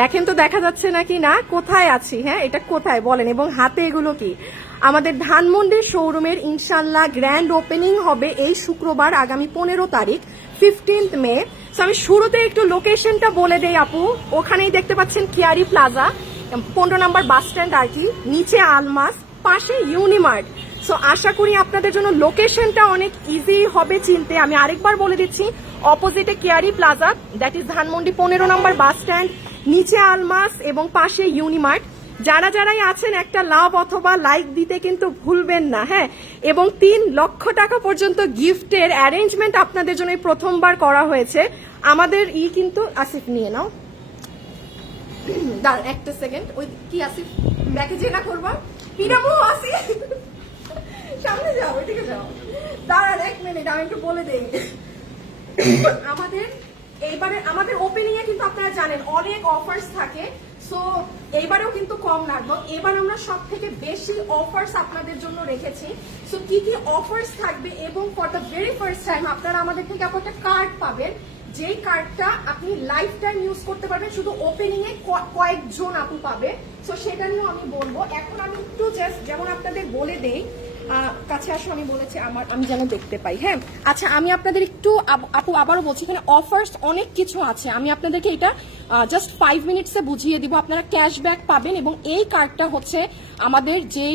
দেখেন তো দেখা যাচ্ছে নাকি না, কোথায় আছি? হ্যাঁ, এটা কোথায় বলেন, এবং হাতে এগুলো কি? আমাদের ধানমন্ডির শোরুমের ইনশাল্লাহ গ্র্যান্ড ওপেনিং হবে এই শুক্রবার আগামী 15 তারিখ 15 মে। আমি শুরুতে একটু লোকেশনটা বলে দেই আপু। ওখানেই দেখতে পাচ্ছেন কিয়ারি প্লাজা, 15 নম্বর বাস স্ট্যান্ড আর কি, নিচে আলমাস, পাশে ইউনিমার্ট। সো আশা করি আপনাদের জন্য লোকেশনটা অনেক ইজি হবে চিনতে। আমি আরেকবার বলে দিচ্ছি, অপোজিটে Keari plaza, that is Dhanmondi 15 নম্বর বাস স্ট্যান্ড, নিচে আলমাস এবং পাশে ইউনিমার্ট। যারা যারাই আছেন একটা লাভ অথবা লাইক দিতে কিন্তু ভুলবেন না। হ্যাঁ, এবং 3 লক্ষ টাকা পর্যন্ত গিফটের অ্যারেঞ্জমেন্ট আপনাদের জন্য প্রথমবার করা হয়েছে। আমাদের কিন্তু আসিফ নিয়ে নাও, দাঁড়ান একটা সেকেন্ড। ওই কি আসিফ ব্যাকে যে না করবা পিরামো আসিফ সামনে যাও, ওইদিকে যাও, দাঁড়ান 1 মিনিট আমি একটু বলে দেই। আমাদের ওপেনিং এ কিন্তু আপনারা জানেন অনেক অফার্স থাকে, সো এইবারেও কিন্তু কম লাগবে। এবার আমরা সব থেকে বেশি অফার্স আপনাদের জন্য রেখেছি। সো কি কি অফার্স থাকবে, এবং for the very first time আপনারা আমাদের থেকে একটা কার্ড পাবেন, যেই কার্ডটা আপনি লাইফ টাইম ইউজ করতে পারবেন। শুধু ওপেনিং এ কয়েকজন আপু পাবে, সো সেটা নিয়েও আমি বলবো। এখন আমি একটু জাস্ট যেমন আপনাদের বলে দেই, কাছে আসো, আমি বলেছি আমি যেন দেখতে পাই। হ্যাঁ, আচ্ছা আমি আপনাদের একটু আপু আবারও বলছি, এখানে অফার্স অনেক কিছু আছে। আমি আপনাদেরকে এটা জাস্ট 5 মিনিটসে বুঝিয়ে দিব। আপনারা ক্যাশব্যাক পাবেন, এবং এই কার্ডটা হচ্ছে আমাদের যেই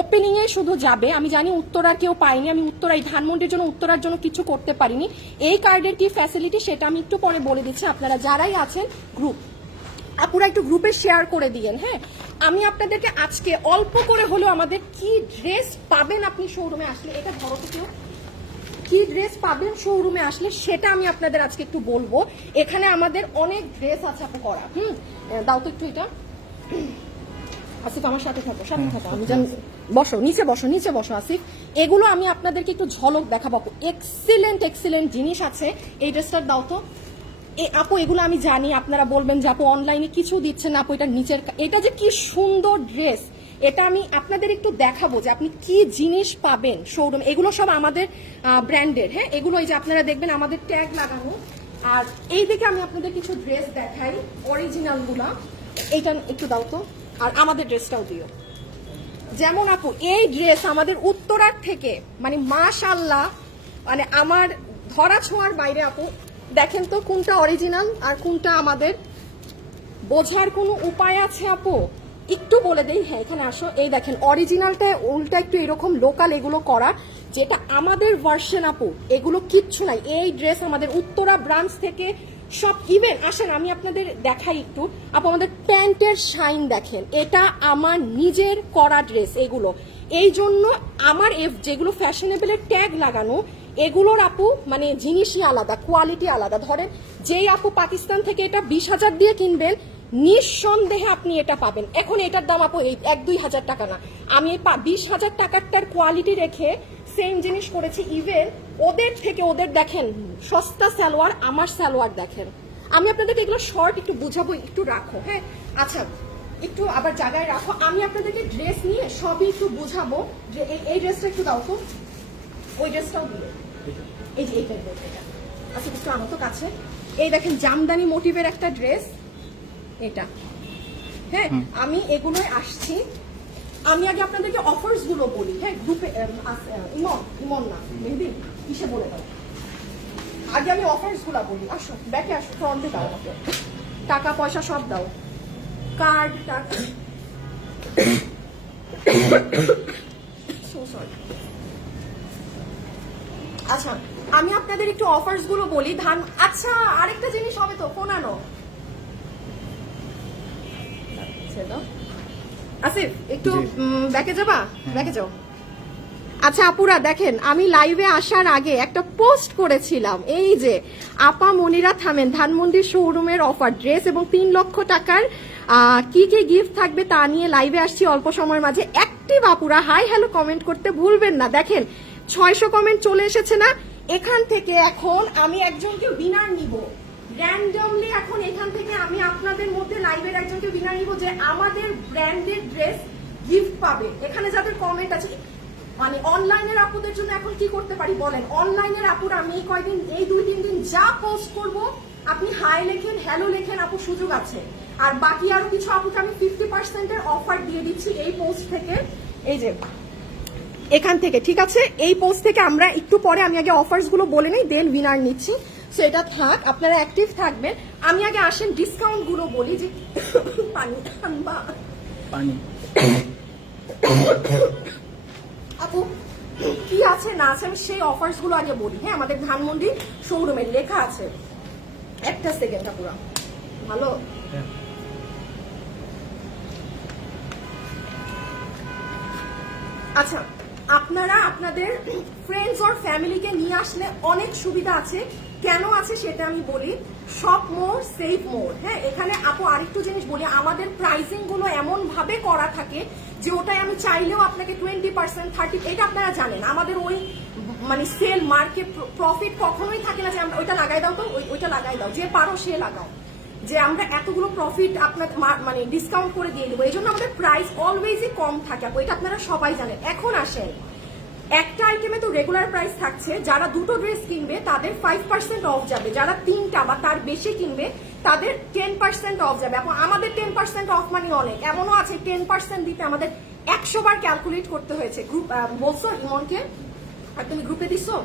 ওপেনিং এ শুধু যাবে। আমি জানি উত্তরার কেউ পাইনি, আমি এই ধানমন্ডির জন্য উত্তরার জন্য কিছু করতে পারিনি। এই কার্ডের কি ফ্যাসিলিটি সেটা আমি একটু পরে বলে দিচ্ছি। আপনারা যারাই আছেন গ্রুপ আপুরা একটু গ্রুপে শেয়ার করে দিয়েন। হ্যাঁ, আমি আপনাদেরকে আজকে অল্প করে হলেও আমাদের কি ড্রেস পাবেন আপনি শোরুমে আসলে, এটা ধরো তো কেউ, কি ড্রেস পাবেন শোরুমে আসলে সেটা আমি আপনাদের আজকে একটু বলবো। এখানে আমাদের অনেক ড্রেস আছে আপু করা। দাও তো একটু এটা, আসিফ আমার সাথে থাকো, আমি জানি। বসো, নিচে বসো, নিচে বসো আসিফ। এগুলো আমি আপনাদেরকে একটু ঝলক দেখাবো। এক্সিলেন্ট জিনিস আছে। এই ড্রেসটার দাও তো আপু। এগুলো আমি জানি আপনারা বলবেন যে আপু অনলাইনে কিছু দিচ্ছেন না আপু, এটা নিচের, এটা যে কি সুন্দর ড্রেস, এটা আমি আপনাদের একটু দেখাবো যে আপনি কি জিনিস পাবেন শোরুম। এগুলো সব আমাদের ব্র্যান্ডের। হ্যাঁ, এগুলো এই যে আপনারা দেখবেন আমাদের ট্যাগ লাগানো। আর এই দিকে আমি আপনাদের কিছু ড্রেস দেখাই, অরিজিনাল গুলা। এইটা একটু দাও তো, আর আমাদের ড্রেসটাও দিও। যেমন আপু এই ড্রেস আমাদের উত্তরার থেকে, মানে মাশাআল্লাহ, মানে আমার ধরা ছোঁয়ার বাইরে আপু। দেখেন তো কোনটা অরিজিনাল আর কোনটা আমাদের, বোঝার কোনো উপায় আছে আপু? একটু বলে দেই। হ্যাঁ, এখানে আসো। এই দেখেন অরিজিনালটা উল্টা একটু এরকম লোকাল এগুলো করা, যেটা আমাদের ভার্সন আপু। এগুলো কিচ্ছু নাই। এই ড্রেস আমাদের উত্তরা ব্রাঞ্চ থেকে সব। ইভেন আসেন আমি আপনাদের দেখাই একটু আপু, আমাদের প্যান্টের শাইন দেখেন, এটা আমার নিজের করা ড্রেস। এগুলো এই জন্য আমার যেগুলো ফ্যাশনেবলের ট্যাগ লাগানো, এগুলোর আপু মানে জিনিসই আলাদা, কোয়ালিটি আলাদা। ধরেন যেই আপু পাকিস্তান থেকে এটা 20,000 দিয়ে কিনবেন, নিঃসন্দেহে আপনি এটা পাবেন। এখন এটার দাম আপু এই 1-2 হাজার টাকা না, আমি এই 20,000 টাকারটার কোয়ালিটি রেখে সেম জিনিস করেছি। ইভেন ওদের থেকে, ওদের দেখেন সস্তা সালোয়ার, আমার সালোয়ার দেখেন। আমি আপনাদেরকে এগুলো শর্ট একটু বুঝাবো, একটু রাখো। হ্যাঁ, আচ্ছা একটু আবার জায়গায় রাখো। আমি আপনাদেরকে ড্রেস নিয়ে সবই একটু বুঝাবো। যে এই ড্রেসটা একটু দাও তো, ওই ড্রেসটাও দিও। এই যে এইটা, আচ্ছা একটু আনো তো কাছে। এই দেখেন জামদানি মোটিভের একটা ড্রেস এটা। হ্যাঁ, আমি এগুলোই আসছি। আমি আগে আপনাদেরকে অফার্স গুলো বলি। হ্যাঁ, গ্রুপে ইমন না মেহেদি কিসে বলে দাও, আগে আমি অফার্স গুলা বলি। আসো ব্যাকে আসো, ফ্রন্টে দাও, আমাকে টাকা পয়সা সব দাও, কার্ড টাকা। So sorry. আচ্ছা আমি আপনাদের একটু অফার্স গুলো বলি। আচ্ছা আরেকটা জিনিস হবে তো, ফোন আনো আসিফ, একটু ব্যাকে যাবা, ব্যাকে যাও। আচ্ছা আপুরা দেখেন, আমি লাইভে আসার আগে একটা পোস্ট করেছিলাম, এই যে আপা মনিরা থামেন ধানমন্ডির শোরুমের অফার ড্রেস এবং 3 লক্ষ টাকার কি কি গিফট থাকবে তা নিয়ে লাইভে আসছি অল্প সময়ের মাঝে। অ্যাক্টিভ আপুরা হাই হ্যালো কমেন্ট করতে ভুলবেন না। দেখেন 600 কমেন্ট চলে এসেছে না। এখান থেকে এখন আমি একজনকে উইনার নিব র্যান্ডমলি। এখন এখান থেকে আমি আপনাদের মধ্যে লাইভের একজনকে উইনার নিব যে আমাদের ব্র্যান্ডেড ড্রেস গিফট পাবে। এখানে যাদের কমেন্ট আছে, মানে অনলাইনের আপুদের জন্য এখন কি করতে পারি বলেন? অনলাইনের আপুরা আমি এই কয়দিন, এই 2-3 দিন যা পোস্ট করব আপনি হাই লেখেন, হ্যালো লেখেন, আপু সুযোগ আছে। আর বাকি আরো কিছু আপুকে আমি 50% অফার দিয়ে দিচ্ছি এই পোস্ট থেকে, এই যে এখান থেকে, ঠিক আছে? এই পোস্ট থেকে আমরা একটু পরে, আমি আগে অফার্স গুলো বলে নেই, দেন উইনার নিচ্ছি। সো এটা থাক, আপনারা অ্যাক্টিভ থাকবেন। আমি আগে আসেন ডিসকাউন্ট গুলো বলি, যে পানি আনবা পানি আপু কি আছে না আছে আমি সেই অফার্স গুলো আগে বলি। হ্যাঁ, আমাদের ধানমন্ডি শোরুমে লেখা আছে, একটা সেকেন্ড পুরো ভালো। আচ্ছা, আপনারা আপনাদের ফ্রেন্ডস আর ফ্যামিলিকে নিয়ে আসলে অনেক সুবিধা আছে। কেন আছে সেটা আমি বলি। শপ মোর সেভ মোর। হ্যাঁ, এখানে আপু আরেকটু জিনিস বলি, আমাদের প্রাইসিং গুলো এমন ভাবে করা থাকে যে ওটাই আমি চাইলেও আপনাকে 20%, 30, এটা আপনারা জানেন। আমাদের ওই মানে সেল মার্কেট প্রফিট কখনোই থাকে না যে আমরা ওইটা লাগাই দাও, তো ওইটা লাগাই দাও, যে পারো সে লাগাও, যে আমরা এতগুলো প্রফিট আপনার মানে ডিসকাউন্ট করে দিয়ে দেবো। এই জন্য আমাদের প্রাইস অলওয়েজই কম থাকে, এটা আপনারা সবাই জানেন। এখন আসেন, একটা আইটেমে তো রেগুলার প্রাইস থাকছে, যারা দুটো ড্রেস কিনবে তাদের 5% অফ যাবে, যারা তিনটা বা তার বেশি কিনবে তাদের 10% অফ যাবে। এখন আমাদের 10% অফ মানে অনেক, এমনও আছে 10% দিতে আমাদের 100 বার ক্যালকুলেট করতে হয়েছে। গ্রুপ বলছো ইমনকে, আর তুমি গ্রুপে দিছো,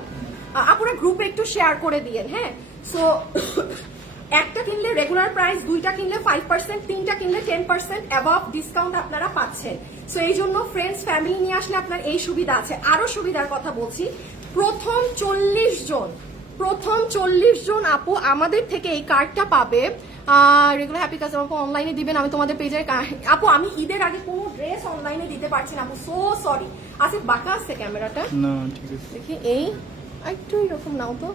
আপনারা গ্রুপে একটু শেয়ার করে দিয়েন। হ্যাঁ, সো একটা কিনলে রেগুলার প্রাইস, দুইটা কিনলে 5%, তিনটা কিনলে 10% অ্যাবভ ডিসকাউন্ট আপনারা পাচ্ছেন। সো এই জন্য ফ্রেন্ডস ফ্যামিলি নিয়ে আসলে আপনার এই সুবিধা আছে। আরো সুবিধার কথা বলছি, প্রথম 40 জন আপু আমাদের থেকে এই কার্ডটা পাবে। রেগুলার হ্যাপি কাজ আপু অনলাইনে দিবেন, আমি তোমাদের পেজে আপু আমি ঈদের আগে কোনো ড্রেস অনলাইনে দিতে পারছি না আপু, সো সরি। আচ্ছা, বাঁকা আছে ক্যামেরাটা, না ঠিক আছে, দেখি এই একটু এরকম নাও তো,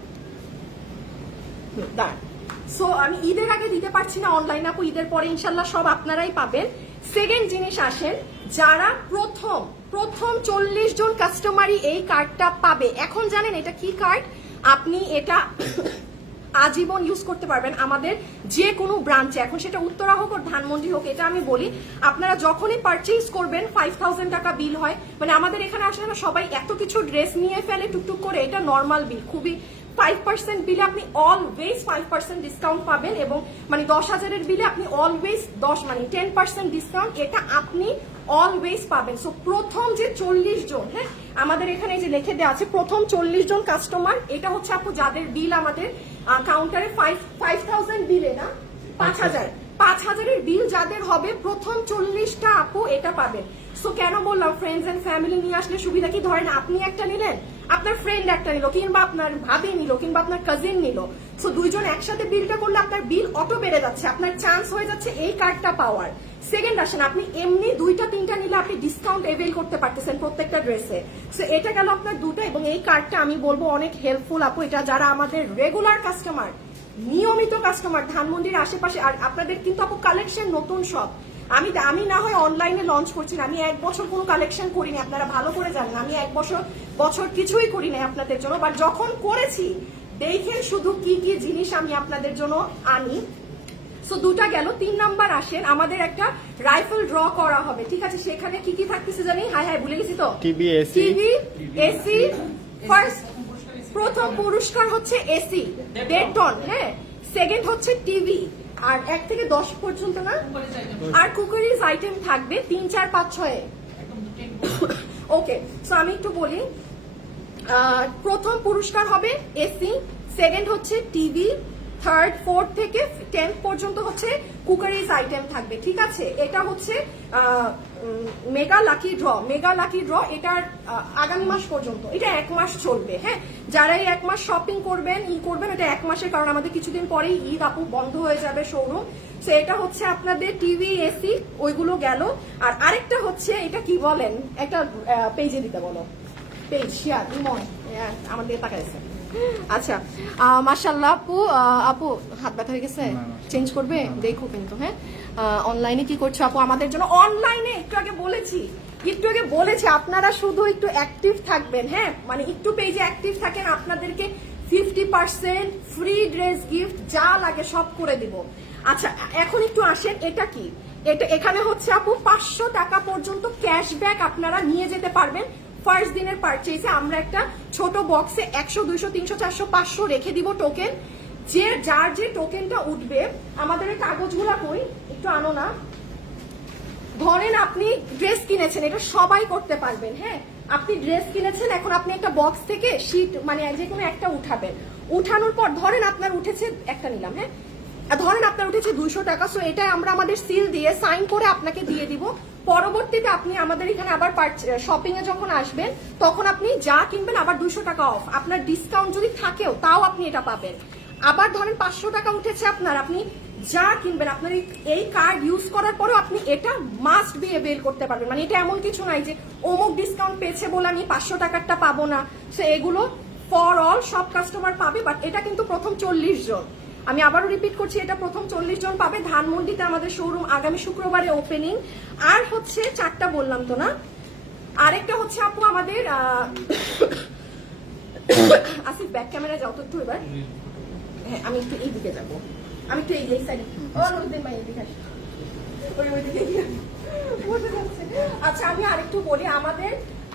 দাঁড়। সো আমি ঈদের আগে দিতে পারছি না অনলাইনে আপু, ঈদের পরে ইনশাল্লাহ সব আপনারাই পাবেন। সেকেন্ড জিনিস আসেন, যারা প্রথম 40 জন কাস্টমারই এই কার্ডটা পাবে। এখন জানেন এটা কি কার্ড, আপনি এটা আজীবন ইউজ করতে পারবেন আমাদের যে কোনো ব্রাঞ্চে, এখন সেটা উত্তরা হোক আর ধানমন্ডি হোক। এটা আমি বলি, আপনারা যখনই পারচেজ করবেন 5000 টাকা বিল হয়, মানে আমাদের এখানে আসলে না সবাই এত কিছু ড্রেস নিয়ে ফেলে টুকটুক করে, এটা নর্মাল বিল, খুবই 5% বিলে আপনি অলওয়েজ 5% ডিসকাউন্ট পাবেন, এবং মানে 10,000-এর বিলে আপনি অলওয়েজ 10% ডিসকাউন্ট, এটা আপনি অলওয়েজ পাবেন। সো প্রথম যে 40 জন, হ্যাঁ আমাদের এখানে যে লিখে দেওয়া আছে, প্রথম 40 জন কাস্টমার, এটা হচ্ছে আপু যাদের বিল আমাদের কাউন্টারে 5000 বিলে না 5000-এর বিল যাদের হবে, প্রথম 40টা আপু এটা পাবেন। সো কেন বললাম ফ্রেন্ডস এন্ড ফ্যামিলি নিয়ে আসলে সুবিধা কি, ধরেন আপনি একটা নিলেন, আপনার ফ্রেন্ড একটা নিল, কিংবা আপনার ভাবি নিল, কিংবা আপনার কাজিন নিল। সো দুইজন একসাথে বিলটা করলে আপনার বিল অটো বেড়ে যাচ্ছে, আপনার চান্স হয়ে যাচ্ছে এই কার্ডটা পাওয়ার। সেকেন্ড আসেন, আপনি এমনি দুইটা তিনটা নিলে আপনি ডিসকাউন্ট এভেল করতে পারতেছেন প্রত্যেকটা ড্রেসে। সো এটা গেল আপনার দুটো, এবং এই কার্ডটা আমি বলবো অনেক হেল্পফুল আপু, এটা যারা আমাদের রেগুলার কাস্টমার, নিয়মিত কাস্টমার ধানমন্ডির আশেপাশে। আর আপনাদের কিন্তু আপু কালেকশন নতুন সব, আমি না হয় অনলাইনে লঞ্চ করছি না, আমি 1 বছর কোনো কালেকশন করিনি, আপনারা ভালো করে জানেন আমি 1 বছর কিছুই করি নাই আপনাদের জন্য, বাট যখন করেছি দেখেন শুধু কি কি জিনিস আমি আপনাদের জন্য আনি। সো দুটা গেল। 3 নাম্বার আসেন, আমাদের একটা রাইফেল ড্র করা হবে, ঠিক আছে? সেখানে কি কি থাকতেছে জানি, হাই ভুলে গেছি তো, টিভি এসি। ফার্স্ট প্রথম পুরস্কার হচ্ছে এসি 1.5 টন, হ্যাঁ। সেকেন্ড হচ্ছে টিভি, আর 1 থেকে 10 পর্যন্ত না, আর কুকারিজ আইটেম থাকবে 3, 4, 5, 6। ওকে, সো আমি একটু বলি, প্রথম পুরস্কার হবে এসি, সেকেন্ড হচ্ছে টিভি, থার্ড, 4 থেকে 10 পর্যন্ত হচ্ছে কুকারিজ আইটেম থাকবে, ঠিক আছে? এটা হচ্ছে মেগা লাকি ড্র, এটার আগামী মাস পর্যন্ত, এটা 1 মাস চলবে। হ্যাঁ, যারা এই 1 মাস শপিং করবেন করবেন, এটা 1 মাসের, কারণ আমাদের কিছুদিন পরেই ঈদ আপু, বন্ধ হয়ে যাবে শোরুম। সো এটা হচ্ছে আপনাদের টিভি, এসি, ওইগুলো গেল। আর আরেকটা হচ্ছে, এটা কি বলেন, একটা পেজে দিতে বলো, পেজ শেয়ার, ইমন আমাদের তাকাইছে। আচ্ছা, মাশাআল্লাহ আপু হাত ব্যথা হয়ে গেছে, চেঞ্জ করবে দেখো কিন্তু। হ্যাঁ, অনলাইনে কি করছো আপু আমাদের জন্য? অনলাইনে একটু আগে বলেছি আপনারা শুধু একটু অ্যাক্টিভ থাকবেন। হ্যাঁ, মানে একটু পেজে অ্যাক্টিভ থাকেন, আপনাদেরকে 50% ফ্রি ড্রেস গিফট যা লাগে সব করে দিব। আচ্ছা, এখন একটু আসেন, এটা কি, এটা এখানে হচ্ছে আপু 500 টাকা পর্যন্ত ক্যাশব্যাক আপনারা নিয়ে যেতে পারবেন ফার্স্ট দিনের পারচেজে। আমরা একটা ছোট বক্সে 100, 200, 300, 400, 500 রেখে দিব টোকেন। যার যে টোকেনটা উঠবে, আমাদের এই কাগজগুলা কই একটু আনো না। ধরেন আপনি ড্রেস কিনেছেন, এটা সবাই করতে পারবেন। হ্যাঁ, আপনি ড্রেস কিনেছেন, এখন আপনি একটা বক্স থেকে শীট মানে যে কোনো একটা উঠাবেন। উঠানোর পর ধরেন আপনার উঠেছে, একটা নিলাম, হ্যাঁ, ধরেন আপনার উঠেছে 200 টাকা। সো এটা আমরা আমাদের সিল দিয়ে সাইন করে আপনাকে দিয়ে দিব। পরবর্তীতে আপনি আমাদের এখানে আবার শপিং এ যখন আসবেন, তখন আপনি যা কিনবেন আবার 200 টাকা অফ। আপনার ডিসকাউন্ট যদি থাকেও তাও আপনি এটা পাবেন। আবার ধরেন 500 টাকা উঠেছে আপনার, আপনি যা কিনবেন আপনার এই কার্ড ইউজ করার পরেও আপনি এটা মাস্ট বি এভেল করতে পারবেন। মানে এটা এমন কিছু নাই যে অমুক ডিসকাউন্ট পেয়েছে বলে আমি 500 টাকারটা পাবো না। সো এগুলো ফর অল, সব কাস্টমার পাবে, বাট এটা কিন্তু প্রথম 40 জন। আমি আবারও রিপিট করছি, এটা প্রথম 40 জন পাবে। ধানমন্ডিতে আমাদের শোরুম আগামী শুক্রবারে ওপেনিং। আর হচ্ছে 4টা বললাম তো না, আরেকটা হচ্ছে আপু আমাদের আসিফ ব্যাক ক্যামেরা যাও তো একটু এবার। হ্যাঁ, আমি একটু এই দিকে যাবো, আমি একটু এই সাইড। আচ্ছা, আমি আরেকটু বলি, আমাদের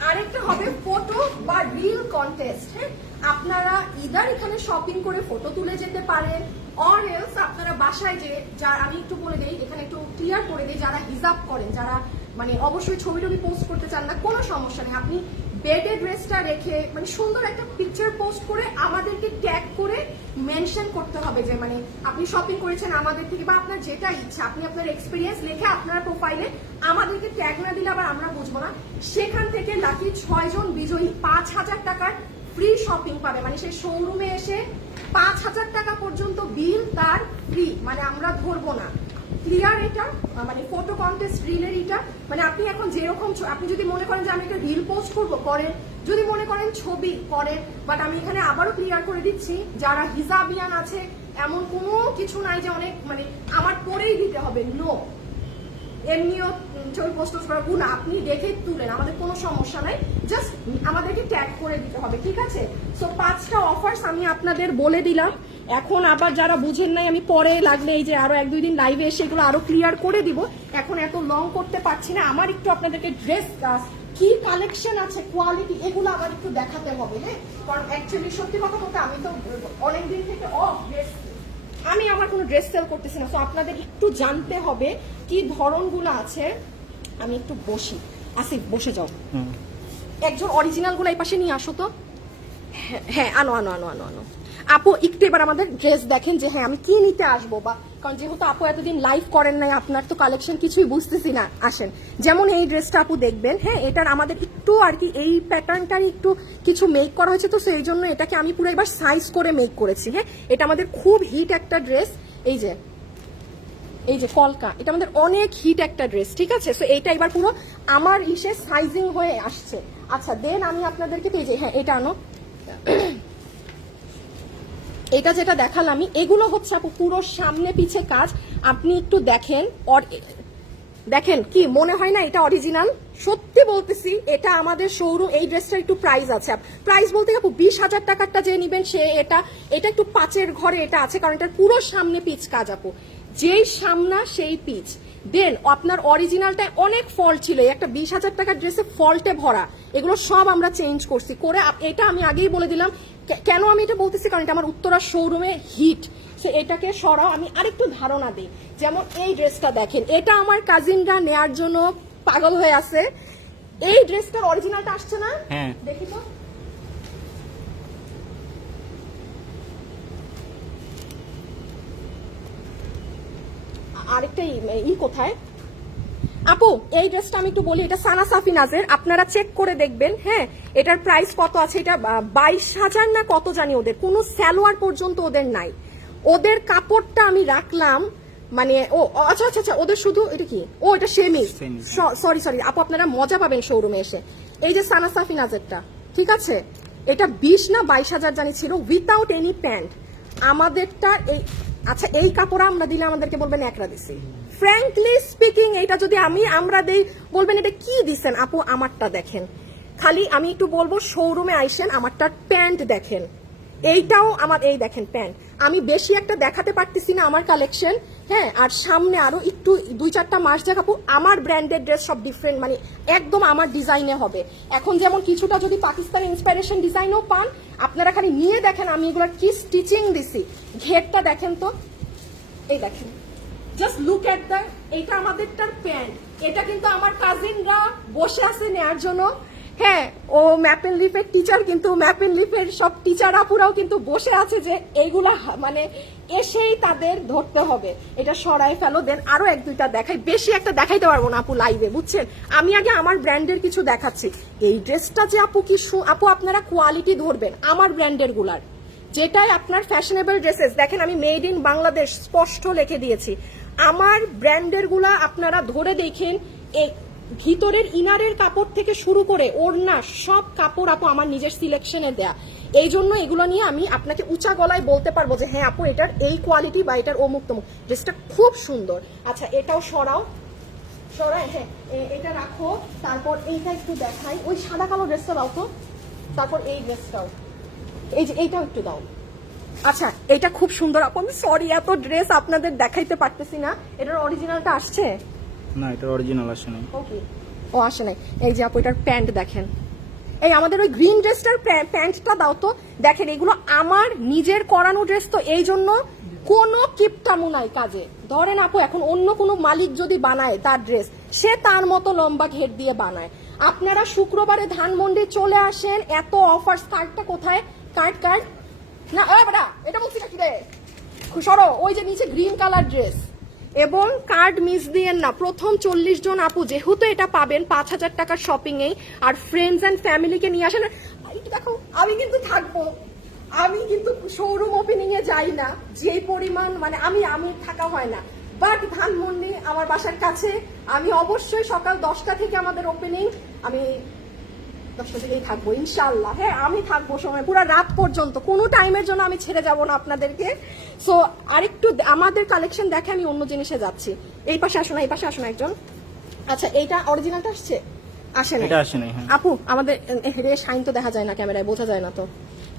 আরেকটা হবে ফটো বা রিল কন্টেস্ট। হ্যাঁ, আপনারা ইদার এখানে শপিং করে ফটো তুলে যেতে পারেন, অর এলস আপনারা বাসায় যে, আমি একটু বলে দেই, এখানে একটু ক্লিয়ার করে দেই, যারা হিজাব করেন, যারা মানে অবশ্যই ছবি টবি পোস্ট করতে চান না, কোনো সমস্যা নেই। আপনি বেডে ড্রেসটা রেখে মানে সুন্দর একটা পিকচার পোস্ট করে আমাদেরকে ট্যাগ করে মেনশন করতে হবে যে মানে আপনি শপিং করেছেন আমাদের থেকে, বা আপনার যেটা ইচ্ছা আপনি আপনার এক্সপিরিয়েন্স লিখে আপনার প্রোফাইলে আমাদেরকে ট্যাগ না দিলে আবার আমরা বুঝবো না। সেখান থেকে লাকি 6 জন বিজয়ী 5000 টাকার ফ্রি শপিং পাবে। মানে সেই শোরুমে এসে 5000 টাকা পর্যন্ত বিল তার ফ্রি, মানে আমরা ধরবো না। ক্লিয়ার? এটা মানে ফটো কন্টেস্ট রিলের এটা মানে আপনি এখন যেরকম, আপনি যদি মনে করেন যে আমি একটা রিল পোস্ট করবো করেন, যদি মনে করেন ছবি করেন। বাট আমি এখানে আবারও ক্লিয়ার করে দিচ্ছি, যারা হিজাবিয়ান আছে এমন কোনো কিছু নাই যে অনেক মানে আমার পরেই দিতে হবে, নো। এমনিও ছবি পোস্ট করা গুণ, আপনি দেখে তুলেন, আমাদের কোনো সমস্যা নাই, জাস্ট আমাদেরকে ট্যাগ করে দিতে হবে, ঠিক আছে? সো 5টা অফার্স আমি আপনাদের বলে দিলাম। এখন আবার যারা বুঝেন নাই, আমি পরে লাগলে এই যে আরো 1-2 দিন লাইভে এসে এগুলো আরো ক্লিয়ার করে দিব। এখন এত লং করতে পারছি না, আমার একটু আপনাদেরকে ড্রেস কি কালেকশন আছে, কোয়ালিটি, এগুলো আবার একটু দেখাতে হবে। হ্যাঁ, কারণ অ্যাকচুয়ালি সত্যি কথা বলতে আমি তো অনেকদিন থেকে অফ ড্রেস, আমি আমার কোনো ড্রেস সেল করতেছি না। সো আপনাদের একটু জানতে হবে কি ধরনগুলো আছে। আমি একটু বসি, আসিফ বসে যাও, একজন অরিজিনাল গুলো এই পাশে নিয়ে আসো তো। হ্যাঁ, আনো আনো আনো আনো আনো আপু, একটু এবার আমাদের ড্রেস দেখেন যে হ্যাঁ আমি কি নিতে আসবো, বা কারণ যেহেতু আপু এতদিন লাইভ করেন নাই, আপনার তো কালেকশন কিছুই বুঝতেছি না। আসেন, যেমন এই ড্রেসটা আপু দেখবেন। হ্যাঁ, এটার আমাদের একটু আর কি এই প্যাটার্নটার একটু কিছু মেক করা হয়েছে, তো সেই জন্য এটাকে আমি পুরো এবার সাইজ করে মেক করেছি। হ্যাঁ, এটা আমাদের খুব হিট একটা ড্রেস। এই যে কলকা, এটা আমাদের অনেক হিট একটা ড্রেস, ঠিক আছে? সো এইটা এবার পুরো আমার ইসে সাইজিং হয়ে আসছে। আচ্ছা, দেন আমি আপনাদেরকে এই যে, হ্যাঁ এটা আনো, এটা যেটা দেখালাম আমি, এগুলো হচ্ছে আপু পুরো সামনে পিছে কাজ। আপনি একটু দেখেন, দেখেন কি মনে হয় না এটা অরিজিনাল? সত্যি বলতেছি, এটা আমাদের শোরুম। এই ড্রেসটার একটু প্রাইস আছে, প্রাইস বলতে আপু 20,000 টাকারটা যে নিবেন সে এটা একটু 5-এর ঘরে এটা আছে, কারণ এটার পুরো সামনে পিচ কাজ আপু, যেই সামনা সেই পিচ। দেন আপনার অরিজিনালটা অনেক ফল্ট ছিল, একটা 20,000 টাকার ড্রেসে ফল্টে ভরা, এগুলো সব আমরা চেঞ্জ করছি করে। এটা আমি আগেই বলে দিলাম, কেন আমি এটা বলতেছি, কারণ এটা আমার উত্তরা শোরুমে হিট। সো এটাকে সরাও, আমি আরেকটু ধারণা দিই। যেমন এই ড্রেসটা দেখেন, এটা আমার কাজিনরা নেয়ার জন্য পাগল হয়ে আছে। এই ড্রেসটার অরিজিনালটা আসছে না? হ্যাঁ, দেখি তো। আরেকটা কোথায় আপু? এই ড্রেসটা আমি একটু বলি, এটা সানা সাফিনাজের, আপনারা চেক করে দেখবেন। হ্যাঁ, এটার প্রাইস কত আছে, এটা 22,000 না কত জানি। ওদের কোনো সালোয়ার পর্যন্ত ওদের নাই, ওদের কাপড়টা আমি রাখলাম মানে আচ্ছা আচ্ছা আচ্ছা, ওদের শুধু এটা কি, এটা সেমি, সরি আপু, আপনারা মজা পাবেন শোরুমে এসে। এই যে সানা সাফিনাজেরটা, ঠিক আছে, এটা 20 না 22,000 জানি ছিল, উইথাউট এনি প্যান্ট। আমাদেরটা এই, আচ্ছা এই কাপড় আমরা দিলে আমাদেরকে বলবেন একরা দিছি। ফ্র্যাঙ্কলি স্পিকিং, এটা যদি আমরা দেই বলবেন এটা কি দিচ্ছেন আপু। আমারটা দেখেন, খালি আমি একটু বলবো শোরুমে আইসেন, আমারটার প্যান্ট দেখেন, এইটাও আমার, এই দেখেন প্যান্ট। আমি বেশি একটা দেখাতে পারতেছি না আমার কালেকশন। হ্যাঁ, আর সামনে আরো একটু 2-4টা মাস যাক আপু, আমার ব্র্যান্ডেড ড্রেস সব ডিফারেন্ট, মানে একদম আমার ডিজাইনে হবে। এখন যেমন কিছুটা যদি পাকিস্তানি ইন্সপিরেশন ডিজাইনও পান, আপনারা খালি নিয়ে দেখেন আমি এগুলোর কি স্টিচিং দিছি, ঘেরটা দেখেন তো, এই দেখেন, জাস্ট লুক এট দ্য, এটা আমাদেরটার প্যান্ট। এটা কিন্তু আমার কাজিনরা বসে আছে নেয়ার জন্য। হ্যাঁ, ও ম্যাপেন লিফের টিচার, কিন্তু ম্যাপেন লিফের সব টিচার আপুরাও কিন্তু বসে আছে যে এইগুলা মানে এসেই তাদের ধরতে হবে। এটা সরাই ফেলো, দেন আরো 1-2টা দেখাই, বেশি একটা দেখাইতে পারবো না আপু লাইভে, বুঝছেন। আমি আগে আমার ব্র্যান্ডের কিছু দেখাচ্ছি। এই ড্রেসটা যে আপু কি আপু আপনারা কোয়ালিটি ধরবেন আমার ব্র্যান্ডের গুলার, যেটাই আপনার ফ্যাশনেবল ড্রেসেস দেখেন, আমি মেড ইন বাংলাদেশ স্পষ্ট লিখে দিয়েছি। আমার ব্র্যান্ডের গুলা আপনারা ধরে দেখেন, এই ভিতরের ইনারের কাপড় থেকে শুরু করে ওড়না সব কাপড় আপু আমার নিজের সিলেকশনে দেয়া। এই জন্য এগুলো নিয়ে আমি আপনাকে উঁচা গলায় বলতে পারবো যে হ্যাঁ আপু এটার এই কোয়ালিটি বা এটার অমুক তমুক। ড্রেসটা খুব সুন্দর। আচ্ছা এটাও সরাও, সরাই, হ্যাঁ এটা রাখো। তারপর এইটা একটু দেখাই, ওই সাদা কালো ড্রেসটা দাও তো। তারপর এই ড্রেসটাও, এই যে এইটাও একটু দাও। আচ্ছা এটা খুব সুন্দর আপু, আমি সরি এত ড্রেস আপনাদের দেখাইতে পারতেছি না। এটার অরিজিনালটা আসছে না, এটা অরিজিনাল আসে নাই। ওকে, ও আসে নাই। এই যে আপু এটার প্যান্ট দেখেন, এই আমাদের ওই গ্রিন ড্রেসটার প্যান্টটা দাও তো। দেখেন এগুলো আমার নিজের করানো ড্রেস, তো এই জন্য কোনো কিপটামু নাই কাজে। ধরেন আপু এখন অন্য কোনো মালিক যদি বানায় তার ড্রেস, সে তার মতো লম্বা ঘের দিয়ে বানায়। আপনারা শুক্রবারে ধানমন্ডি চলে আসেন, এত অফার্স। কার্ডটা কোথায়? কার্ড না, এটা বলছি নাকি রে, সরো। ওই যে নিচে গ্রিন কালার ড্রেস, এবং কার্ড মিস দিয়েন না। প্রথম 40 জন আপু যেহেতু এটা পাবেন 5000 টাকার শপিং এ, আর ফ্রেন্ডস এন্ড ফ্যামিলিকে নিয়ে আসেন। দেখো আমি কিন্তু থাকবো, আমি কিন্তু শোরুম ওপেনিং এ যাই না, যে পরিমাণ মানে আমি থাকা হয় না, বাট ধানমন্ডি আমার বাসার কাছে। আমি অবশ্যই সকাল 10টা থেকে আমাদের ওপেনিং, আমি 10টা থেকেই থাকবো ইনশাল্লাহ। হ্যাঁ আমি থাকবো সময় পুরো রাত পর্যন্ত, কোনো টাইমের জন্য আমি ছেড়ে যাব না আপনাদেরকে। সো আরেকটু আমাদের কালেকশন দেখে আমি অন্য জিনিসে যাচ্ছি। এই পাশে আসো না, এই পাশে আসো না একজন। আচ্ছা এইটা অরিজিনালটা আসছে? আসে না, এটা আসে নাই। হ্যাঁ আপু আমাদের রে শাইন তো দেখা যায় না, ক্যামেরায় বোঝা যায় না তো।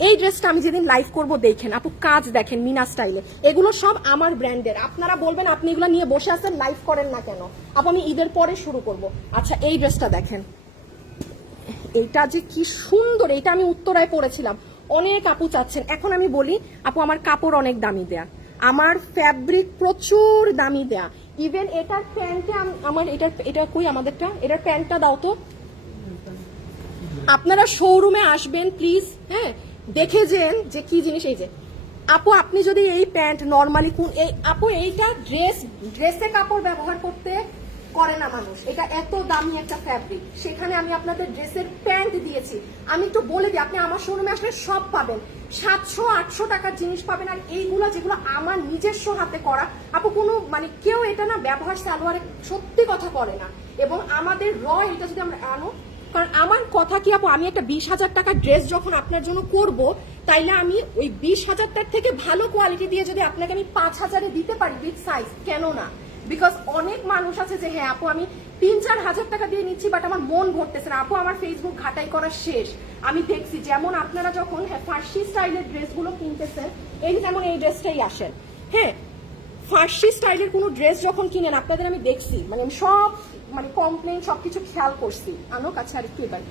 এই ড্রেসটা আমি যেদিন লাইভ করব দেখেন আপু, কাজ দেখেন মিনা স্টাইলে, এগুলো সব আমার ব্র্যান্ডের। আপনারা বলবেন আপনি এগুলো নিয়ে বসে আছেন লাইভ করেন না কেন আপু, আমি ঈদের পরে শুরু করব। আচ্ছা এই ড্রেসটা দেখেন, এইটা যে কি সুন্দর, এটা আমি উত্তরায় পরেছিলাম, অনেক আপু চাচ্ছেন। এখন আমি বলি আপু আমার কাপড় অনেক দামি দেয়া, আমার ফ্যাব্রিক প্রচুর দামি দেয়া। ইভেন এটার প্যান্টে আমার এটা কই আমাদেরটা, এটার প্যান্টটা দাও তো। আপনারা শোরুমে আসবেন প্লিজ, হ্যাঁ দেখে যেন যে কি জিনিস। এই যে আপু আপনি যদি এই প্যান্ট নর্মালি কোন এই আপু, এইটা ড্রেসে কাপড় ব্যবহার করতে করে না মানুষ, এটা এত দামি একটা ফ্যাব্রিক, সেখানে আমি আপনাদের ড্রেসের প্যান্ট দিয়েছি। আমি একটু বলে দিই, আপনি আমার শোরুমে আসলে সব পাবেন, 700-800 টাকার জিনিস পাবেন। আর এইগুলা যেগুলো আমার নিজস্ব হাতে করা আপু, কোনো মানে কেউ এটা না ব্যবহার সালোয়ারে সত্যি কথা করে না। এবং আমাদের এটা যদি আমরা আনো, কারণ আমার কথা কি আপু, আমি একটা 20,000 টাকার ড্রেস যখন আপনার জন্য করব, তাইলে আমি ওই 20,000 থেকে ভালো কোয়ালিটি দিয়ে যদি আপনাকে আমি 5,000-এ দিতে পারি বিগ সাইজ, কেন না? বিকজ অনেক মানুষ আছে যে হ্যাঁ আপু আমি 3-4 হাজার টাকা দিয়ে নিচ্ছি, বাট আমার মন ভরতেছে না। আপু আমার ফেসবুক ঘাটাই করা শেষ, আমি দেখছি যেমন আপনারা যখন ফার্সি স্টাইলের ড্রেসগুলো কিনতেছেন, এই যেমন এই ড্রেসটাই আসেন, হ্যাঁ ফার্সি স্টাইলের কোনো ড্রেস যখন কিনেন আপনাদের আমি দেখছি, মানে আমি সব মানে কমপ্লেন সবকিছু খেয়াল করছি। আনো কাছে আর একটু, এবার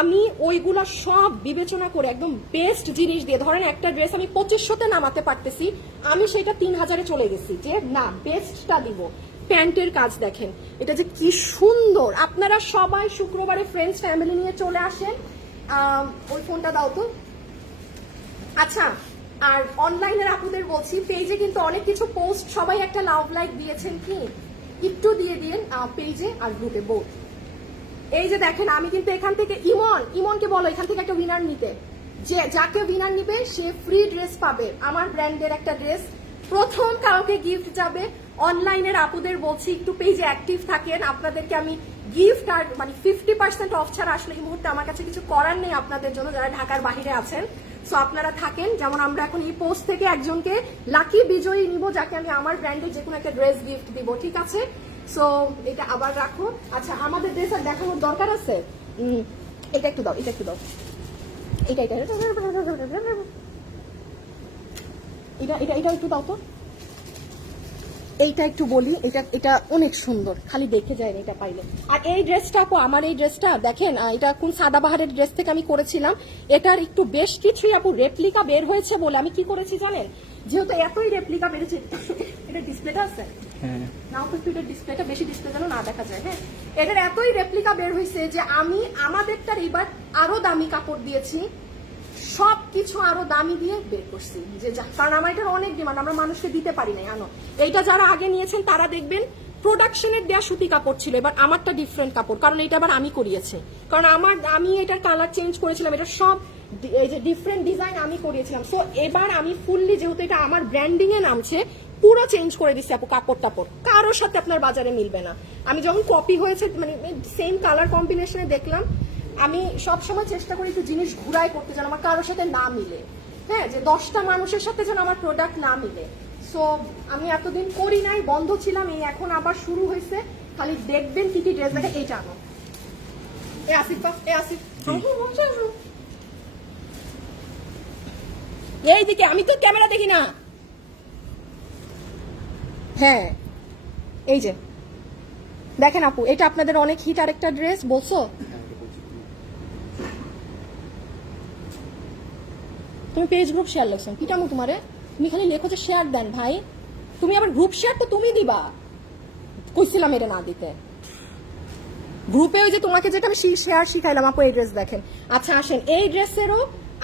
আমি ওইগুলা সব বিবেচনা করে একদম বেস্ট জিনিস দিয়ে, ধরেন একটা ড্রেস আমি 2500-তে নামাতে পারতেছি, আমি সেটা 3000-এ চলে গেছি যে না বেস্টটা দিব। প্যান্টের কাজ দেখেন, এটা যে কি সুন্দর। আপনারা সবাই শুক্রবারে ফ্রেন্ডস ফ্যামিলি নিয়ে চলে আসেন। ওই ফোনটা দাও তো। আচ্ছা আর অনলাইনের আপুদের বলছি, পেজে কিন্তু অনেক কিছু পোস্ট, সবাই একটা লাভ লাইক দিয়েছেন, কি একটু দিয়ে দিন পেজে আর গ্রুপে বোথ। এই যে দেখেন আমি কিন্তু এখান থেকে ইমনকে বলো এখান থেকে একটা উইনার নিতে, যে যাকে উইনার নিবে সে ফ্রি ড্রেস পাবে, আমার ব্র্যান্ডের একটা ড্রেস। প্রথম কাউকে গিফট যাবে। অনলাইনের আপুদের বলছি একটু পেজে অ্যাক্টিভ থাকেন, আপনাদেরকে আমি গিফট আর মানে 50% অফ ছাড়া আসলে এই মুহূর্তে আমার কাছে কিছু করার নেই আপনাদের জন্য যারা ঢাকার বাইরে আছেন। সো আপনারা থাকেন, যেমন আমরা এখন এই পোস্ট থেকে একজনকে লাকি বিজয়ী নিব, যাকে আমি আমার ব্র্যান্ডের যে কোনো একটা ড্রেস গিফট দিব, ঠিক আছে? সো এটা আবার রাখো। আচ্ছা আমাদের ড্রেস আর দেখানোর দরকার আছে, এটা একটু দাও, এটা একটু দাও, এটা এটা এটা এটা এটা একটু দাও তো। এইটা একটু বলি, এটা এটা অনেক সুন্দর, খালি দেখে যায় এটা পাইলে। আর এই ড্রেসটা আপু, আমার এই ড্রেসটা দেখেন, এটা কোন সাদাবাহারের ড্রেস থেকে আমি করেছিলাম। এটার একটু বেশ কিছুই আপু রেপ্লিকা বের হয়েছে বলে আমি কি করেছি জানেন, যেহেতু এতই রেপ্লিকা বেড়েছে, এটা ডিসপ্লেটা আছে হ্যাঁ নাও তো, এটার ডিসপ্লেটা বেশি, ডিসপ্লে যেন না দেখা যায়। হ্যাঁ, এটার এতই রেপ্লিকা বের হয়েছে যে আমি আমাদেরটার এবার আরো দামি কাপড় দিয়েছি, সবকিছু আরো দামি দিয়ে বের করছি, যে কারণ আমার এটার অনেক ডিমান্ড, আমরা মানুষকে দিতে পারি না। জানো, এইটা যারা আগে নিয়েছেন তারা দেখবেন প্রোডাকশনের দেয়া সুতি কাপড় ছিল, এবার আমারটা ডিফারেন্ট কাপড়, কারণ এটা আবার আমি করিয়েছি, কারণ আমি এটার কালার চেঞ্জ করেছিলাম, এটা সব এই যে ডিফারেন্ট ডিজাইন আমি করিয়েছিলাম। সো এবার আমি ফুললি, যেহেতু এটা আমার ব্র্যান্ডিং এ নামছে, পুরো চেঞ্জ করে দিচ্ছি আপু কাপড় টাপড়, কারোর সাথে আপনার বাজারে মিলবে না। আমি যখন কপি হয়েছে মানে সেম কালার কম্বিনেশনে দেখলাম, আমি সবসময় চেষ্টা করি একটু জিনিস ঘুরাই করতে, যেন আমার কারোর সাথে না মিলে। হ্যাঁ, যে 10টা মানুষের সাথে যেন আমার প্রোডাক্ট না মিলে। সো আমি এতদিন করি নাই, বন্ধ ছিলাম, এই এখন আবার শুরু হয়েছে। খালি দেখবেন কি কি ড্রেস দেখে। এইটা আনো, এ আসিফ, এ আসিফ, এইদিকে, আমি তো ক্যামেরা দেখি না। হ্যাঁ, এই যে দেখেন আপু, এটা আপনাদের অনেক হিট আরেকটা ড্রেস, বলছো তুমি পেজ গ্রুপ শেয়ার লেখছো, কিটামু তোমারে, তুমি খালি লেখো যে শেয়ার দেন ভাই, তুমি আবার গ্রুপ শেয়ার তো তুমি দিবা, কইছিলাম এটা না দিতে গ্রুপে। ওই যে তোমাকে যেটা আমি শেয়ার শিখাইলাম আপু, এই ড্রেস দেখেন। আচ্ছা আসেন, এই ড্রেসেরও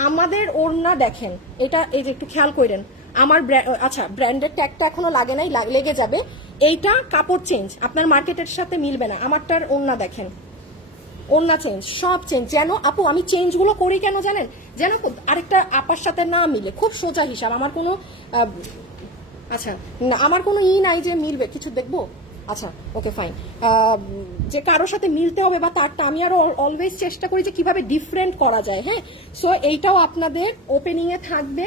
আমাদের ওড়না দেখেন, এটা এই যে একটু খেয়াল করেন, আমার আচ্ছা ব্র্যান্ডের ট্যাগটা এখনো লাগে নাই, লেগে যাবে। এইটা কাপড় চেঞ্জ, আপনার মার্কেটের সাথে মিলবে না। আমারটার ওড়না দেখেন, ওড়না চেঞ্জ, সব চেঞ্জ। যেন আপু আমি চেঞ্জগুলো করি কেন জানেন, যেন আরেকটা আপার সাথে না মিলে, খুব সোজা হিসাব। আমার কোনো আচ্ছা না, আমার কোনো নাই যে মিলবে কিছু, দেখবো। আচ্ছা ওকে ফাইন, যে কারোর সাথে মিলতে হবে বা তারটা, আমি আরো অলওয়েজ চেষ্টা করি যে কিভাবে ডিফারেন্ট করা যায়। হ্যাঁ, সো এইটাও আপনাদের ওপেনিং এ থাকবে।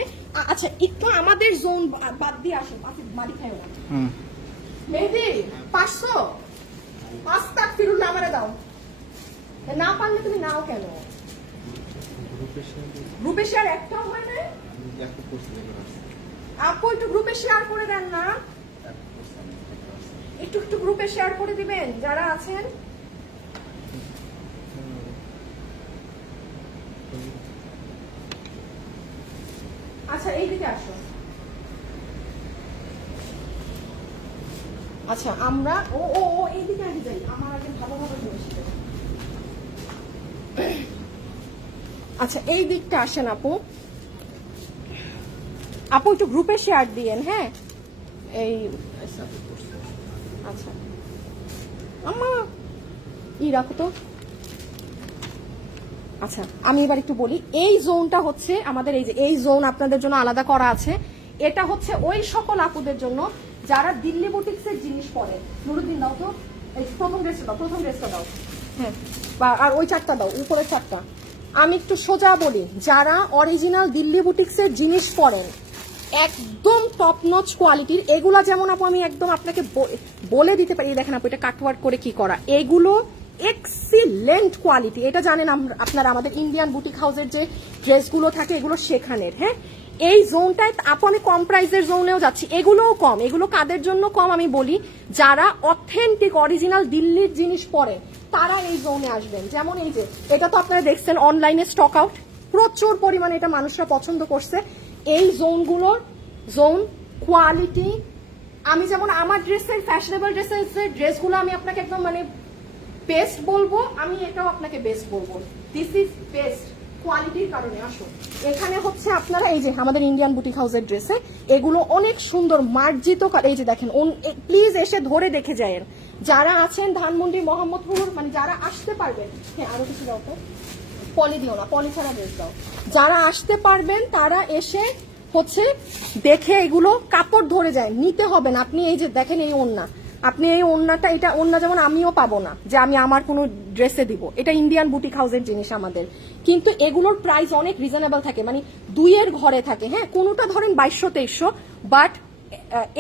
আচ্ছা একটু আমাদের জোন বাদ দিয়ে আসুন, মারি খাই না মেহেদি 500 পাঁচটা ফিরুল্লাহ আমারে দাও, না পারলে তুমি নাও কেন, গ্রুপে শেয়ার একটাও হয় না আপু, একটু গ্রুপে শেয়ার করে দেন না, একটু একটু গ্রুপে শেয়ার করে দিবেন যারা আছেন। আচ্ছা এইদিকে আসো। আচ্ছা আমরা ও ও ও এইদিকে আগে যাই, আমার আগে ভালোভাবে বসে। আচ্ছা এই দিকটা আসেন আপু, আপু একটু গ্রুপে শেয়ার দিয়েন। হ্যাঁ, এই আচ্ছা আম্মা রাখো তো। আচ্ছা আমি এবার একটু বলি, এই জোনটা হচ্ছে আমাদের, এই যে এই জোন আপনাদের জন্য আলাদা করা আছে, এটা হচ্ছে ওই সকল আপুদের জন্য যারা দিল্লি বুটিক্সের জিনিস পরে। নুরুদ্দিন দাও তো, এই প্রথম ড্রেসটা দাও। হ্যাঁ, আর ওই চারটা দাও, উপরের চারটা। আমি একটু সোজা বলি, যারা অরিজিনাল দিল্লি বুটিক্সের জিনিস পরেন, একদম টপ নচ কোয়ালিটির, এগুলা যেমন আপু আমি একদম আপনাকে বলে দিতে পারি, দেখেন আপু এটা কাটওয়ার্ক করে কি করা, এগুলো এক্সিলেন্ট কোয়ালিটি। এটা জানেন আপনারা, আমাদের ইন্ডিয়ান বুটিক হাউসের যে ড্রেসগুলো থাকে এগুলো সেখানের। হ্যাঁ, এই জোনটায় আপু আমি কম প্রাইসের জোনেও যাচ্ছি, এগুলোও কম। এগুলো কাদের জন্য কম আমি বলি, যারা অথেন্টিক অরিজিনাল দিল্লির জিনিস পরে তারা এই জোনে আসবেন। যেমন এই যে এটা তো আপনারা দেখছেন অনলাইনে স্টক আউট, প্রচুর পরিমাণে এটা মানুষরা পছন্দ করছে। এই জোনগুলোর কোয়ালিটি, আমি যেমন আমার ড্রেসের ফ্যাশনেবল ড্রেসগুলো আমি আপনাকে একদম মানে বেস্ট বলবো, আমি এটাও আপনাকে বেস্ট বলবো। দিস ইজ বেস্ট কোয়ালিটির কারণে। আসো এখানে হচ্ছে আপনারা এই যে আমাদের ইন্ডিয়ান বুটিক হাউসের ড্রেসে এগুলো অনেক সুন্দর মার্জিত, এই যে দেখেন, প্লিজ এসে ধরে দেখে যায়েন যারা আছেন ধানমন্ডি, মোহাম্মদপুর, মানে যারা আসতে পারবেন। হ্যাঁ আরো কিছু দাও তো, পলি দিও না, পলি ছাড়া ড্রেস দাও। যারা আসতে পারবেন তারা এসে হচ্ছে দেখে এগুলো কাপড় ধরে যায়, নিতে হবে না। আপনি এই যে দেখেন এই ওড়না, আপনি এই ওড়নাটা, এটা ওড়না যেমন আমিও পাবো না যে আমি আমার কোনো ড্রেসে দিব, এটা ইন্ডিয়ান বুটিক হাউসের জিনিস আমাদের, কিন্তু এগুলোর প্রাইস অনেক রিজনেবল থাকে, মানে 2-এর ঘরে থাকে। হ্যাঁ, কোনোটা ধরেন 2200-2300, বাট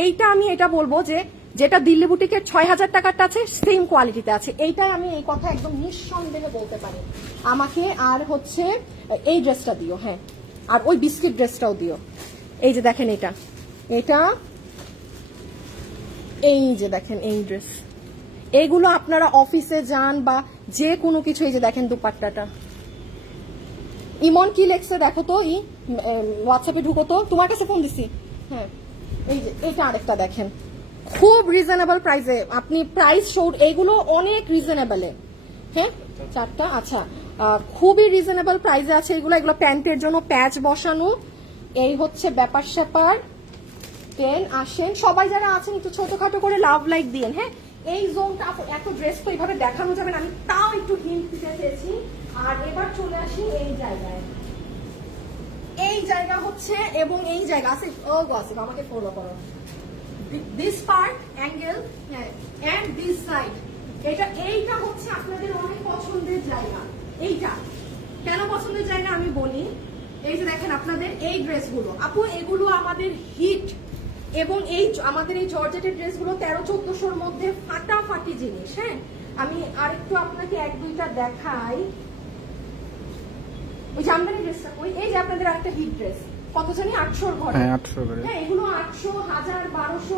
এইটা আমি এটা বলবো যে যেটা দিল্লি বুটিকের 6000 টাকারটা আছে সেম কোয়ালিটিতে আছে, এইটাই আমি এই কথা একদম নিঃসন্দেহে বলতে পারি। আমাকে আর হচ্ছে এই ড্রেসটা দিও, হ্যাঁ, আর ওই বিস্কিট ড্রেসটাও দিও। এই যে দেখেন এটা এই যে দেখেন এই ড্রেস, এইগুলো আপনারা অফিসে যান বা যে কোনো কিছু, এই যে দেখেন দুপাট্টাটা। ইমন কি লেখছে দেখো তো, হোয়াটসঅ্যাপে ঢুকো তো, তোমার কাছে ফোন দিছি। হ্যাঁ এই যে এটা আরেকটা দেখেন, খুব রিজনেবল প্রাইসে আপনি প্রাইস শো, এইগুলো অনেক রিজনেবলে। হ্যাঁ চারটা, আচ্ছা খুবই রিজনেবল প্রাইসে আছে এগুলো। এগুলো প্যান্টের জন্য প্যাচ বসানো, এই হচ্ছে ব্যাপার স্যাপার। দেন আসেন সবাই যারা আছেন একটু ছোটখাটো করে লাভ লাইক দিন। হ্যাঁ এই জোনটা এত ড্রেস তো এইভাবে দেখানো যাবে না, আমি তাও একটু হিন্ট দিতে চেয়েছি। আর এবার চলে আসি এই জায়গায়, এই জায়গা হচ্ছে এবং এই জায়গা আছে। ও গসিপ আমাকে ফলো করো, this part angle and this side, এইটা হচ্ছে আপনাদের অনেক পছন্দের জায়গা। এইটা কেন পছন্দের জায়গা আমি বলি, এই যে দেখেন আপনাদের এই ড্রেসগুলো আপু, এগুলো আমাদের হিট, এবং এই আমাদের এই জর্জেটের ড্রেসগুলো 1300-1400-র মধ্যে ফাটাফাটি জিনিস। হ্যাঁ আমি আরেকটু আপনাকে এক দুইটা দেখাই। ওই জামদানি ড্রেসটা ওই, এই যে আপনাদের একটা হিট ড্রেস কত জানি 800-র ঘরে। হ্যাঁ 800 করে। হ্যাঁ এগুলো 800, 1000, 1200।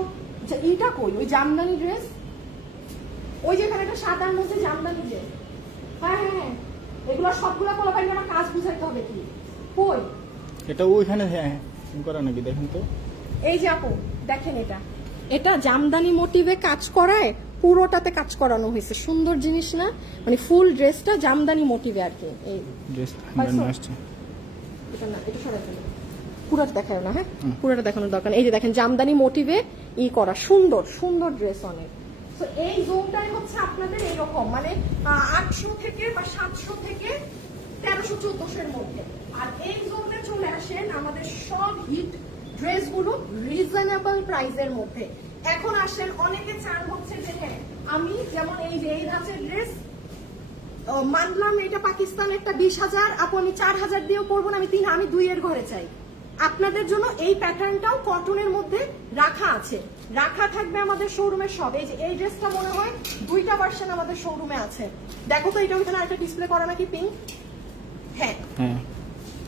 এইটা কই ওই জামদানি ড্রেস, ওই যে এখানে একটা সাদার মধ্যে জামদানি ড্রেস। হ্যাঁ হ্যাঁ হ্যাঁ এগুলো সবগুলো পোলাপাইন না, কাজ বুঝাইতে হবে কি কই। এটা ওইখানে হ্যাঁ করা নাকি দেখেন তো। এই যে আপু দেখেন, এটা জামদানি মোটিভে কাজ করায়, পুরোটাতে কাজ করানো হয়েছে, সুন্দর জিনিস না, মানে ফুল ড্রেসটা জামদানি মোটিভে আর কি। এই ড্রেস আসছে, এটা না, এটা সরাই ফেলো, পুরোটা দেখায় না। হ্যাঁ পুরোটা দেখানোর দরকার নেই। এই যে দেখেন জামদানি মোটিভে করা, সুন্দর সুন্দর ড্রেস অনেক। তো এই জোনটাই হচ্ছে আপনাদের এরকম, মানে 800 থেকে বা 700 থেকে 1300-1400-এর মধ্যে। আর এই জোনে চলে আসেন আমাদের সব হিট ড্রেসগুলো রিজনেবল প্রাইসের মধ্যে। এখন আসেন অনেকে চান হচ্ছে যে হ্যাঁ আমি যেমন এই যে এই ধাঁচের ড্রেস মানলাম এটা পাকিস্তানেরটা 20,000, আপু আমি 4,000 দিয়েও করবো না, আমি 2-এর ঘরে চাই। আপনাদের জন্য এই প্যাটার্নটাও কটনের মধ্যে রাখা আছে, রাখা থাকবে আমাদের শোরুমের সব। এই যে এই ড্রেসটা মনে হয় 2টা ভার্সন আমাদের শোরুমে আছে, দেখো তো এটা ওইখানে আরেকটা ডিসপ্লে করা নাকি পিঙ্ক। হ্যাঁ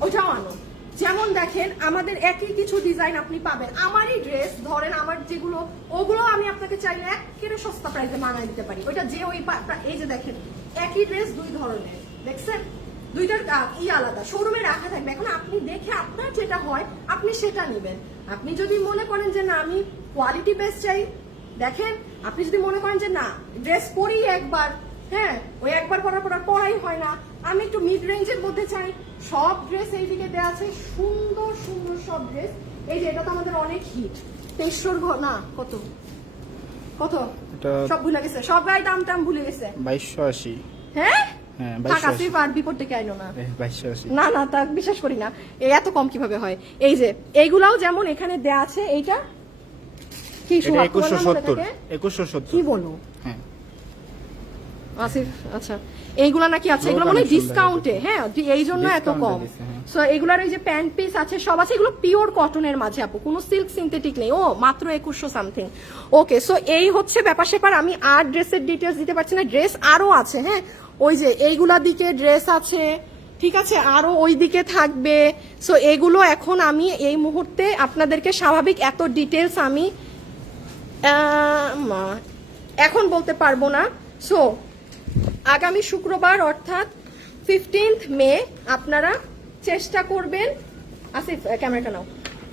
ওইটাও আনো। যেমন দেখেন আমাদের একই কিছু ডিজাইন আপনি পাবেন, আমারই ড্রেস ধরেন আমার যেগুলো ওগুলো আমি আপনাকে চাইলে একেবারে সস্তা প্রাইসে মানায় দিতে পারি। ওইটা যে ওই এই যে দেখেন একই ড্রেস 2 ধরনের, দেখছেন 2টার আলাদা শোরুমে রাখা থাকবে। এখন আপনি দেখে আপনার যেটা হয় আপনি সেটা নেবেন। আপনি যদি মনে করেন যে না আমি কোয়ালিটি বেস্ট চাই, দেখেন আপনি যদি মনে করেন যে না ড্রেস পরি একবার, হ্যাঁ ওই একবার পরাই হয় না, আমি একটু মিড রেঞ্জের মধ্যে চাই, সব ড্রেস এইদিকে দেওয়া আছে, সুন্দর সুন্দর সব ড্রেস। এই যে এটা তো আমাদের অনেক হিট, 2300-র ঘর না, কত কত সব ভুলে গেছে, সবাই দাম ভুলে গেছে। 2280। হ্যাঁ হ্যাঁ টাকা আসিফ আর বিপদ থেকে আইনো না, 2280 না না তা বিশ্বাস করি না, এত কম কিভাবে হয়। এই যে এইগুলাও যেমন এখানে দেয়া আছে, এইটা কি 2170 কি বলো হ্যাঁ আসিফ, আচ্ছা এইগুলা নাকি আছে, এগুলো মানে ডিসকাউন্টে, হ্যাঁ এই জন্য এত কম। সো এগুলার এই যে প্যান্ট পিস আছে সব আছে, এগুলো পিওর কটনের মাঝে আপু, কোনো সিল্ক সিনথেটিক নেই। ও মাত্র 2100 সামথিং। ওকে সো এই হচ্ছে ব্যাপার স্যাপার। আমি আর ড্রেসের ডিটেলস দিতে পারছি না, ড্রেস আরো আছে। হ্যাঁ ওই যে এইগুলা দিকে ড্রেস আছে, ঠিক আছে আরো ওই দিকে থাকবে। সো এগুলো এখন আমি এই মুহূর্তে আপনাদেরকে স্বাভাবিক এত ডিটেলস আমি এখন বলতে পারবো না। সো আগামী শুক্রবার অর্থাৎ 15 মে আপনারা চেষ্টা করবেন, আসিফ ক্যামেরাটা নাও,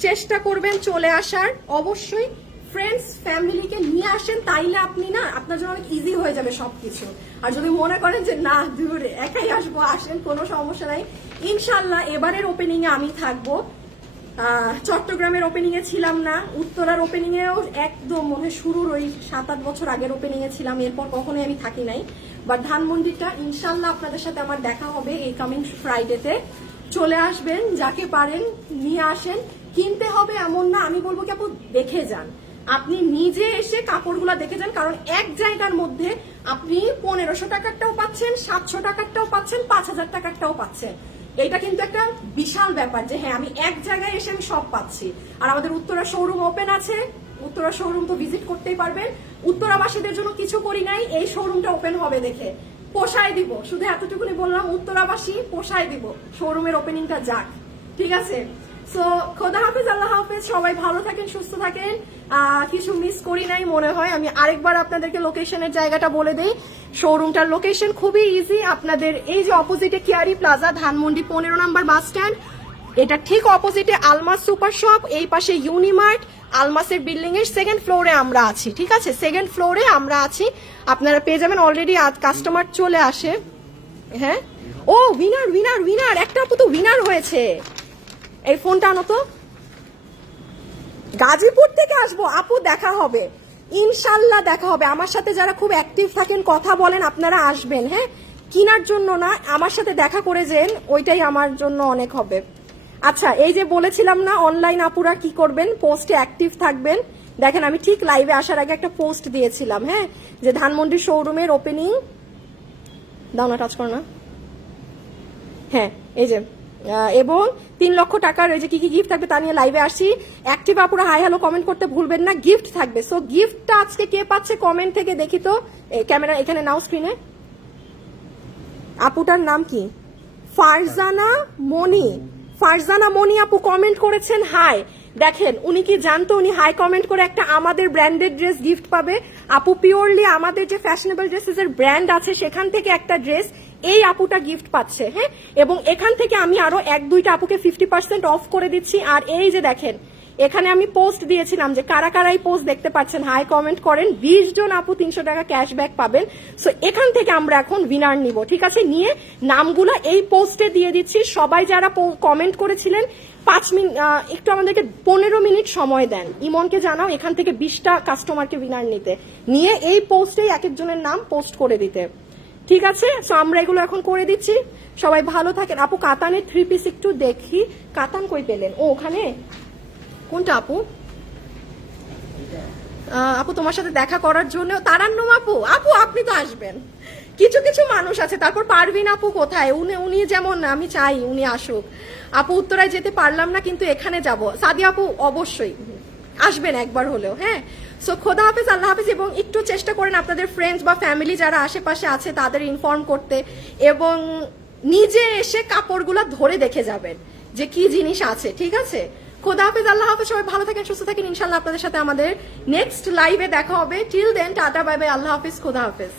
চেষ্টা করবেন চলে আসার। অবশ্যই ফ্রেন্ডস ফ্যামিলিকে নিয়ে আসেন, তাইলে আপনি না আপনার জন্য অনেক ইজি হয়ে যাবে সবকিছু। আর যদি মনে করেন যে না দূরে একাই আসবো, আসেন কোনো সমস্যা নাই। ইনশাল্লাহ এবারের ওপেনিং এ আমি থাকবো, চট্টগ্রামের ওপেনিং এ ছিলাম না, উত্তরার ওপেনিং এও একদম মনে শুরুর ওই 7-8 বছর আগের ওপেনিং এ ছিলাম, এরপর কখনোই আমি থাকি নাই। বাট ধানমন্ডিটা ইনশাল্লাহ আপনাদের সাথে আমার দেখা হবে এই কামিং ফ্রাইডেতে। চলে আসবেন, যাকে পারেন নিয়ে আসেন। কিনতে হবে এমন না, আমি বলবো কি আপু দেখে যান, আপনি নিজে এসে কাপড়গুলা দেখে যান। কারণ এক জায়গার মধ্যে আপনি 1500 টাকারটাও পাচ্ছেন, 700 টাকারটাও পাচ্ছেন, 5000 টাকারটাও পাচ্ছেন। এটা কিন্তু একটা বিশাল ব্যাপার যে হ্যাঁ আমি এক জায়গায় এসে আমি সব পাচ্ছি। আর আমাদের উত্তরা শোরুম ওপেন আছে, উত্তরা শোরুম তো ভিজিট করতেই পারবেন। উত্তরাবাসীদের জন্য কিছু করি নাই, এই শোরুমটা ওপেন হবে দেখে পোষায় দিব, শুধু এতটুকুনি বললাম, উত্তরাবাসী পোষায় দিব, শোরুমের ওপেনিংটা যাক, ঠিক আছে। সো খোদা হাফেজ, আল্লাহ হাফেজ, সবাই ভালো থাকেন, সুস্থ থাকেন। কিছু মিস করি নাই মনে হয়। আমি আরেকবার আপনাদেরকে লোকেশনের জায়গাটা বলে দেই। শোরুমটার লোকেশন খুবই ইজি। আপনাদের এই যে অপোজিটে কিয়ারি প্লাজা, ধানমন্ডি 15 নম্বর বাস স্ট্যান্ড, এটা ঠিক অপোজিটে আলমাস সুপার শপ, এই পাশে ইউনিমার্ট। আলমাসের বিল্ডিং এর সেকেন্ড ফ্লোরে আমরা আছি, ঠিক আছে? সেকেন্ড ফ্লোরে আমরা আছি, আপনারা পেয়ে যাবেন। অলরেডি কাস্টমার চলে আসে। হ্যাঁ, ও উইনার উইনার উইনার, একটা আপু তো উইনার হয়েছে। এই ফোনটা আনো তো। গাজীপুর থেকে আসবো আপু, দেখা হবে ইনশাল্লাহ, দেখা হবে। আমার সাথে যারা খুব অ্যাক্টিভ থাকেন, কথা বলেন, আপনারা আসবেন। হ্যাঁ, কেনার জন্য না, আমার সাথে দেখা করে যেন, ওইটাই আমার জন্য অনেক হবে। আচ্ছা, এই যে বলেছিলাম না অনলাইন আপুরা কি করবেন, পোস্টে অ্যাক্টিভ থাকবেন। দেখেন আমি ঠিক লাইভে আসার আগে একটা পোস্ট দিয়েছিলাম, হ্যাঁ, যে ধানমন্ডি শোরুমের ওপেনিং, দাও না, টাচ করো না। হ্যাঁ, এই যে এবং 3 লক্ষ টাকার ওই যে কি কি গিফট থাকবে তা নিয়ে লাইভে আসি। অ্যাক্টিভ আপুরা হাই হ্যালো কমেন্ট করতে ভুলবেন না, গিফট থাকবে। সো গিফটটা আজকে কে পাচ্ছে কমেন্ট থেকে দেখি তো। ক্যামেরা এখানে নাও, স্ক্রিনে। আপুটার নাম কি? ফারজানা মনি। ফারজানা মনি আপু কমেন্ট করেছেন হাই। দেখেন উনি কি জানতো উনি হাই কমেন্ট করে একটা আমাদের ব্র্যান্ডেড ড্রেস গিফট পাবে? আপু পিওরলি আমাদের যে ফ্যাশনেবল ড্রেসেস এর ব্র্যান্ড আছে সেখান থেকে একটা ড্রেস এই আপুটা গিফট পাচ্ছে। হ্যাঁ, এবং এখান থেকে আমি আরো 1-2টা আপুকে 50% অফ করে দিচ্ছি। আর এই যে দেখেন এখানে আমি পোস্ট দিয়েছিলাম যে কারা কারা এই পোস্ট দেখতে পাচ্ছেন, হাই কমেন্ট করেন, 20 জন আপু 300 টাকা ক্যাশব্যাক পাবেন। সো এখান থেকে আমরা এখন উইনার নিব, ঠিক আছে? নিয়ে নামগুলো এই পোস্টে দিয়ে দিচ্ছি। সবাই যারা কমেন্ট করেছিলেন 5 মিনিট, একটু আমাদেরকে 15 মিনিট সময় দেন। ইমনকে জানাও এখান থেকে 20টা কাস্টমারকে উইনার নিতে, নিয়ে এই পোস্টেই এক একজনের নাম পোস্ট করে দিতে, ঠিক আছে? সো আমরা এগুলো এখন করে দিচ্ছি। সবাই ভালো থাকেন। আপু কাতানের 3 পিস একটু দেখি, কাতান কই পেলেন? ও ওখানে, কোনটা আপু? আপু তোমার সাথে দেখা করার জন্য তারান্নম আপু, আপু আপনি তো আসবেন। কিছু কিছু মানুষ আছে। তারপর পারভিন আপু কোথায়? উনি যেমন আমি চাই উনি আসুক। আপু উত্তরায় যেতে পারলাম না, কিন্তু এখানে যাব। সাদিয়া আপু অবশ্যই আসবেন একবার হলেও। হ্যাঁ, সো খোদা হাফেজ, আল্লাহ হাফেজ। এবং একটু চেষ্টা করেন আপনাদের ফ্রেন্ডস বা ফ্যামিলি যারা আশেপাশে আছে তাদের ইনফর্ম করতে, এবং নিজে এসে কাপড়গুলো ধরে দেখে যাবেন যে কি জিনিস আছে, ঠিক আছে? খোদা হাফেজ, আল্লাহ হাফেজ, সবাই ভালো থাকেন, সুস্থ থাকেন। ইনশাল্লাহ আপনাদের সাথে আমাদের নেক্সট লাইভে দেখা হবে। Till then tata, bye bye, আল্লাহ হাফেজ, খোদা হাফেজ।